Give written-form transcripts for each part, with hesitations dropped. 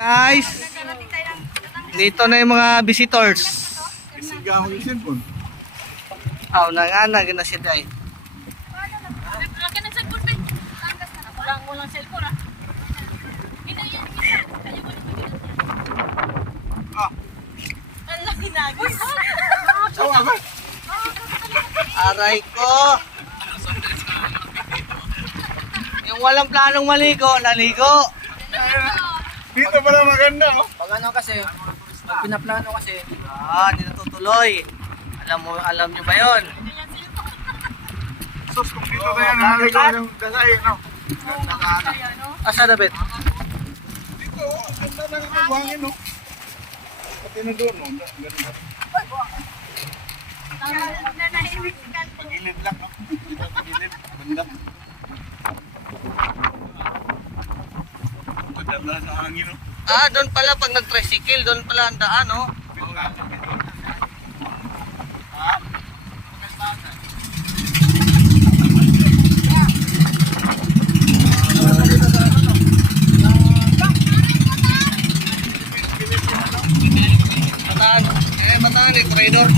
Guys, dito na yung mga visitors. Isigaw yung cellphone. Aw, nanganag na siya day. Akin ang cellphone, Ben. Walang cellphone, ah. Ina yan, ina. Kaya mo Ah, ang laki nagis. sawa ba? Aray ko. Yung walang planong maligo, naligo. Dito pala maganda, oh. Pag ano kasi, pag pinaplano kasi, Hindi natutuloy. Alam nyo ba yun? Sus, kung dito tayo nahaligaw yung dasay, no? Asa na bet? Dito, oh, ang ganda ng buhangin, no? Pati na doon, no? Ganda. Pagilid lang, no? Dito, pagilid. Ganda. Ganda na sa hangin, no? Doon pala pag nag-tricycle, doon pala ang daan, no? Oo nga. Bataan. Bataan eh, corridor.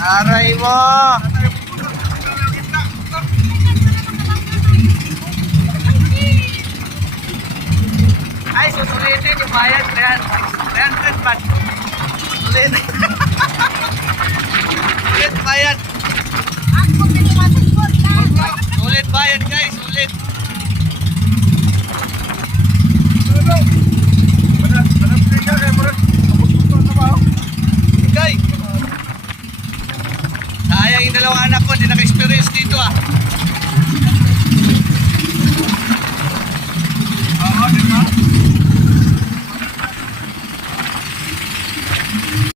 Aray mo. Ay, susulitin yung bayad. 300 baht. Sulit. Sulit bayad. Sulit bayad guys, sulit.